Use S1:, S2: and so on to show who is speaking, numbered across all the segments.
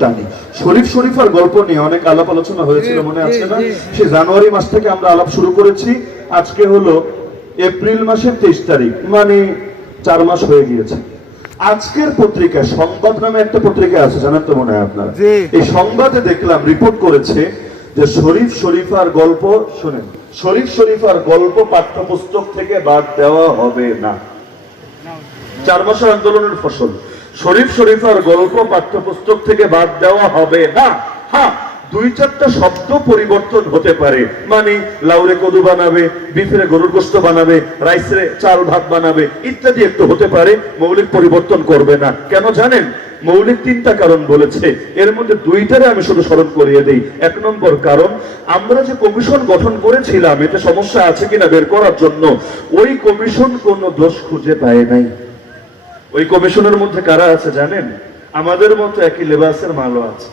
S1: টানি শরীফ শরীফার গল্প নিয়ে অনেক আলাপ আলোচনা হয়েছিল মনে আছে না? সে জানুয়ারি মাস থেকে আমরা আলাপ শুরু করেছি। আজকে হলো এপ্রিল মাসের তেইশ তারিখ মানে চার মাস হয়ে গিয়েছে। আজকের পত্রিকা সংবাদ নামে একটা পত্রিকা আছে জানেন তো মনে হয় আপনার? এই সংবাদে দেখলাম রিপোর্ট করেছে যে শরীফ শরীফার গল্প শুনেন শরীফ শরীফার গল্প পাঠ্যপুস্তক থেকে বাদ দেওয়া হবে না। চার মাসের আন্দোলনের ফসল। শরীফ শরীফার গল্প, পাঠ্যপুস্তক থেকে বাদ দেওয়া হবে না। হ্যাঁ দুই চারটা শব্দ পরিবর্তন হতে পারে। মানে লাউরে কদু বানাবে, বিফরে গরুর গোস্ত বানাবে, রাইসরে চাল ভাত বানাবে, ইত্যাদি একটু হতে পারে, মৌলিক পরিবর্তন করবে না। কেন জানেন? মৌলিক তিনটা কারণ বলেছে। এর মধ্যে দুইটারে আমি শুধু স্মরণ করিয়ে দিই। এক নম্বর কারণ, আমরা যে কমিশন গঠন করেছিলাম, এতে সমস্যা আছে কিনা বের করার জন্য, ওই কমিশন কোনো দোষ খুঁজে পায় নাই। ওই কমিশনের মধ্যে কারা আছে জানেন? আমাদের মতো একই লেবাসের মালও আছে।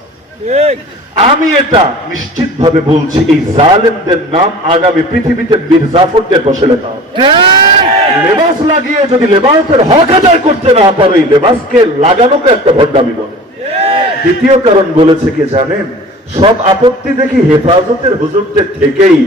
S1: আমি এটা নিশ্চিত ভাবে বলছি এই জালেমদের নাম আগামী পৃথিবীতে বীর জাফরদের বসে লেখা লেবাস লাগিয়ে যদি লেবাসের হক আদায় করতে না পারো এই লেবাসকে লাগানোকে একটা ভণ্ডামি বলে। দ্বিতীয় কারণ বলেছে কি জানেন? সব আপত্তি দেখি হেফাজতের হুজুরদের থেকেই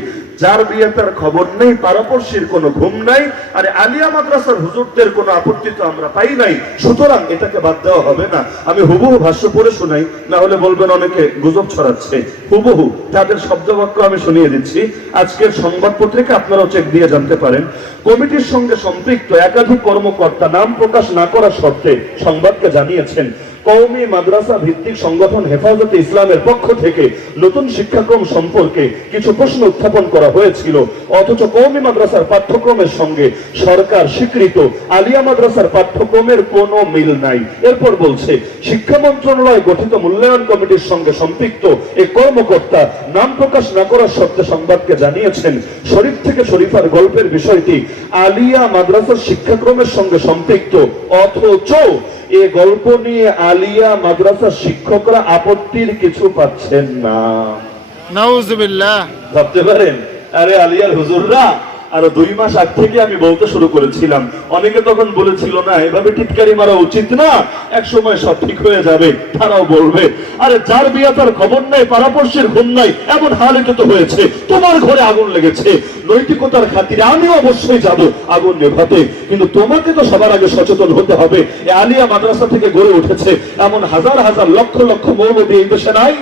S1: যার বিয়ে তার খবর নেই পারপর্শীর কোনো ঘুম নাই, আর আলিয়া মাদ্রাসার হুজুরদের কোনো আপত্তি তো আমরা পাই নাই। সুতরাং এটাকে বাদ দেওয়া হবে না। আমি হুবহু ভাষ্য পড়ে শোনাই, না হলে বলবেন অনেকে গুজব ছড়াচ্ছে। হুবহু, তাদের শব্দবাক্য আমি শুনিয়ে দিচ্ছি। আজকের সংবাদ পত্রিকা আপনারাও চেক দিয়ে জানতে পারেন। কমিটির সঙ্গে সম্পৃক্ত একাধিক কর্মকর্তা নাম প্রকাশ না করার শর্তে সংবাদকে জানিয়েছেন। কওমি মাদ্রাসা ভিত্তিক সংগঠন হেফাজতে ইসলামের পক্ষ থেকে নতুন শিক্ষাক্রম সম্পর্কে কিছু প্রশ্ন উত্থাপন করা হয়েছিল। অথচ কওমি মাদ্রাসার পাঠ্যক্রমের সঙ্গে সরকার স্বীকৃত আলিয়া মাদ্রাসার পাঠ্যক্রমের কোনো মিল নাই। এরপর বলছে, শিক্ষা মন্ত্রণালয় গঠিত মূল্যায়ন কমিটির সঙ্গে সম্পৃক্ত এই কর্মকর্তা নাম প্রকাশ না করার সত্ত্বে সংবাদকে জানিয়েছেন, শরীফ থেকে শরীফার গল্পের বিষয়টি আলিয়া মাদ্রাসার শিক্ষাক্রমের সঙ্গে সম্পৃক্ত। অথচ এ গল্প নিয়ে আলিয়া মাদ্রাসা শিক্ষকরা আপত্তির কিছু পাচ্ছেন না।
S2: নাউজুবিল্লাহ।
S1: ভাবতে পারেন আরে আলিয়ার হুজুররা আরও দুই মাস আগ থেকে আমি বলতে শুরু করেছিলাম। অনেকে তখন বলেছিল, না, এভাবে টিটকারি মারা উচিত না। এক সময় সব ঠিক হয়ে যাবে। তারাও বলবে, আরে যার বিয়ে তার খবর নাই পারাপর্শের ঘুম নাই, এমন হাল তো হয়েছে। তোমার ঘরে আগুন লেগেছে। নৈতিকতার খাতিরে আমিও অবশ্যই যাব আগুন নেভাতে। কিন্তু তোমাকে তো সবার আগে সচেতন হতে হবে। এ আলিয়া মাদ্রাসা থেকে গড়ে উঠেছে। এমন হাজার হাজার লক্ষ লক্ষ মৌলবী এই দেশে নাই।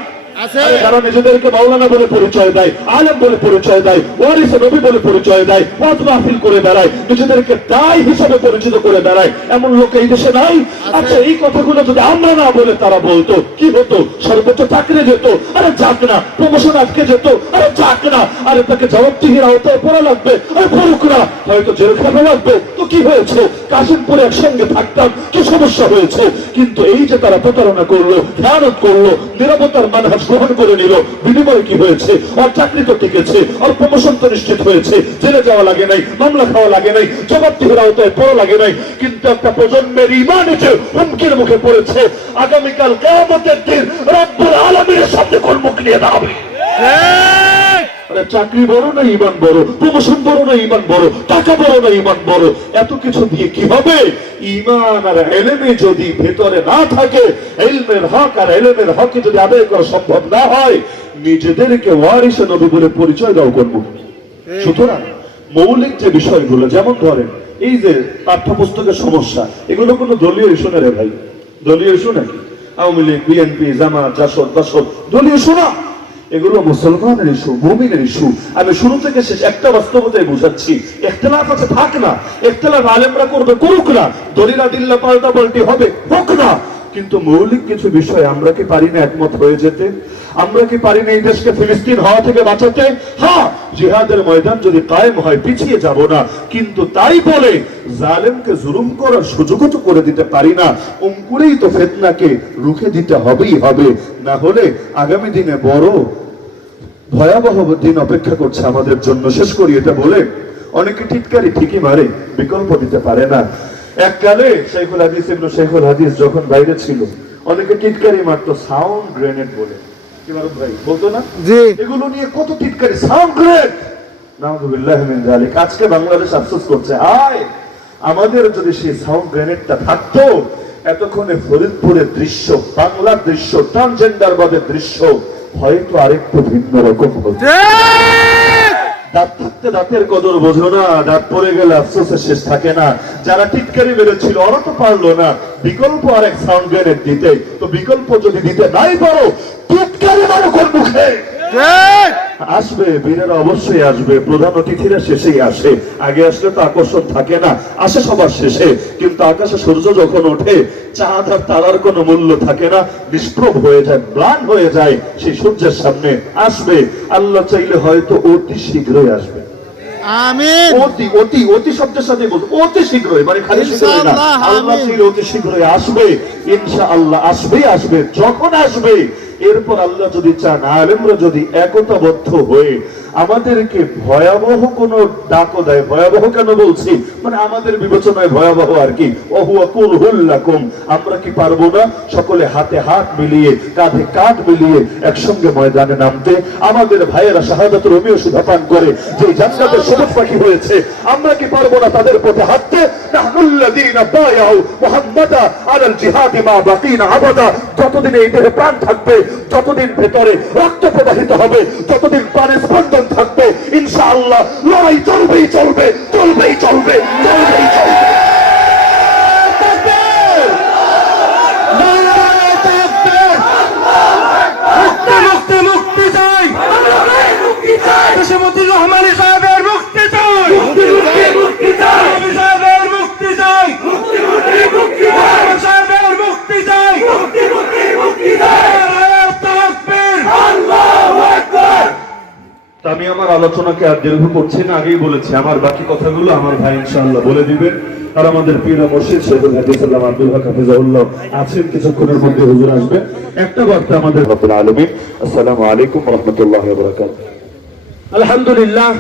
S2: আছে?
S1: নিজেদেরকে মাওলানা বলে পরিচয় দেয় আলেম বলে পরিচয় দেয় ওয়ারিসে নবী বলে পরিচয় দেয় পথ মাহফিল করে বেড়ায় নিজেদেরকে দায় হিসাবে পরিচিত করে বেড়ায়। এমন লোক এই দেশে নাই? আচ্ছা এই কথাগুলো যদি আমরা না বলে তারা বলতো কি হতো? সর্বোচ্চ চাকরি যেত আরে যাক না প্রমোশন আটকে যেত আরে যাক না আরে তাকে জবাবদিহির আওতায় পড়া লাগবে আরে পড়ুক না হয়তো জেলখানা লাগবে। তো কি হয়েছে? কাশিমপুরে একসঙ্গে থাকতাম, কি সমস্যা হয়েছে? কিন্তু এই যে তারা প্রতারণা করল, খেয়ানত করল, নিরাপত্তার মানহাজ গ্রহণ করে নিল, বিনিময়ে কি হয়েছে? আর চাকরি তো টিকেছে আর প্রমোশন তো নিশ্চিত হয়েছে, জেলে যাওয়া লাগে নাই, মামলা খাওয়া লাগে নাই জবাবদিহির আওতায় পড়া লাগে নাই, কিন্তু একটা প্রজন্মের ইমান এসে হুমকির মুখে পড়েছে, আগামীকাল কেমতের দিন রব্বুল আলমীর সাথে কর্মক নিয়ে দাঁড়াবে? আরে চাকরি বড় না ইমান বড়? প্রমোশন বড় না ইমান বড়? টাকা বড় না ইমান বড়? এত কিছু দিয়ে কি হবে? ইমান আর এলেমে যদি ভেতরে না থাকে এলমের হক আর এলেমের হকে যদি আদায় করা সম্ভব না হয় নিজেদেরকে ওয়ারিসে নবী বলে পরিচয় দাও করব সুতরাং মৌলিক যে বিষয়গুলো যেমন ধরেন এই যে পাঠ্যপুস্তকের সমস্যা এগুলো কোনো দলীয় ইস্যু না রে ভাই। দলীয় ইস্যু নাকি আওয়ামী লীগ বিএনপি জামাত জাসদ বাসদ দলীয় ইস্যু না। এগুলো মুসলমানের ইস্যু, মুমিনের ইস্যু। আমি শুরু থেকে শেষ একটা বাস্তবতায় বুঝাচ্ছি একতলাফ আছে, থাক না। একতলাফ আলেমরা করবে, করুক না। দলিলা দিল্লা পাল্টা পাল্টি হবে, হোক না। কিন্তু মৌলিক কিছু বিষয়, আমরা কি পারি না একমত হয়ে যেতে? আমরা কি পারি না এই দেশকে ফিলিস্তিন হওয়া থেকে বাঁচাতে? হ্যাঁ জিহাদের ময়দান যদি কায়েম হয়, পিছিয়ে যাব না। কিন্তু তাই বলে, জালেমকে জুলুম করার সুযোগও তো করে দিতে পারি না। অঙ্কুরেই তো ফেতনাকে রুখে দিতে হবেই হবে। না হলে আগামী দিনে বড় ভয়াবহ দিন অপেক্ষা করছে আমাদের জন্য। শেষ করি এটা বলে অনেকে টিটকারি ঠিকই মারে বিকল্প দিতে পারে না। এককালে শেখুল হাদিস ইবনু শেখুল হাদিস যখন বাইরে ছিল অনেকে টিটকারি মারতো সাউন্ড গ্রেনেড বলে। কি মারুফ ভাই বলতো না?
S2: জি।
S1: এগুলো নিয়ে কত টিটকারি সাউন্ড গ্রেনেড! নাউযুবিল্লাহি মিন যালিক। আজকে বাংলাদেশ আফসোস করছে আয়! আমাদের যদি সেই সাউন্ড গ্রেনেডটা থাকতো এতক্ষণে ফরিদপুরের দৃশ্য বাংলার দৃশ্য ট্রান্সজেন্ডারবাদের দৃশ্য হয়তো আরেকটু ভিন্ন রকম হতো। দাঁত থাকতে দাঁতের কদর বোঝো না দাঁত পড়ে গেলে আফসোসের শেষ থাকে না। যারা টিটকারি ওরা তো পারল না। বিকল্প আরেক সাউন্ড গ্রেনেড দিতে তো বিকল্প যদি দিতে নাই পারো টিটকারি মারো কোন মুখে?
S2: ঠিক!
S1: আসবে বীরেরা অবশ্যই আসবে প্রধান অতিথিরা শেষেই আসে। আগে আসলে তো আকর্ষণ থাকে না আসে সবার শেষে। কিন্তু আকাশে সূর্য যখন ওঠে চাঁদ আর তারার কোনো মূল্য থাকে না। নিষ্প্রভ হয়ে যায় ম্লান হয়ে যায় সেই সূর্যের সামনে আসবে। আল্লাহ চাইলে হয়তো অতি শীঘ্রই আসবে।
S2: আমিন।
S1: অতি অতি অতি শব্দের সাথে বলতো অতি শীঘ্রই মানে খালি শীঘ্রই না। আল্লাহ অতি শীঘ্রই আসবে ইনশাআল্লাহ আসবে আসবে যখন আসবে এরপর আল্লাহ যদি চান, আলেমরা যদি একতাবদ্ধ হয়ে আমাদেরকে ভয়াবহ কোন ডাকও দেয়, ভয়াবহ কেন বলছি? মানে আমাদের বিবেচনায় ভয়াবহ আর কি। কুলহুল্লাকুম আমরা কি পারব না? সকলে হাতে হাত মিলিয়ে, কাঁধে কাঁধ মিলিয়ে একসঙ্গে ময়দানে নামতে। আমাদের ভাইয়েরা শাহাদাত রবিও সুধা পান করে, যে জান্নাতের সবুজ পাখি হয়েছে, আমরা কি পারব না তাদের পথে হাঁটতে? যতদিন এই দেহে প্রাণ থাকবে যতদিন ভেতরে রক্ত প্রবাহিত হবে ততদিন প্রাণের স্পন্দন থাকবে, ইনশাআল্লাহ, লড়াই চলবেই চলবে চলবেই চলবে চলবেই চলবে। আলোচনাকে আর দীর্ঘ করছি না, আগেই বলেছি, আমার বাকি কথাগুলো আমার ভাই ইনশাআল্লাহ বলে দিবেন। আর আমাদের পীরা মসজিদ শেখুল হাদিস আব্দুল হক হাফিজাউল্লাহ আছেন, কিছুক্ষণের মধ্যে হুজুর আসবেন। একটা বার্তা আমাদের রব্বুল আলামিন। আসসালামু আলাইকুম ওয়া রাহমাতুল্লাহি ওয়া বারাকাতুহু।
S3: আলহামদুলিল্লাহ।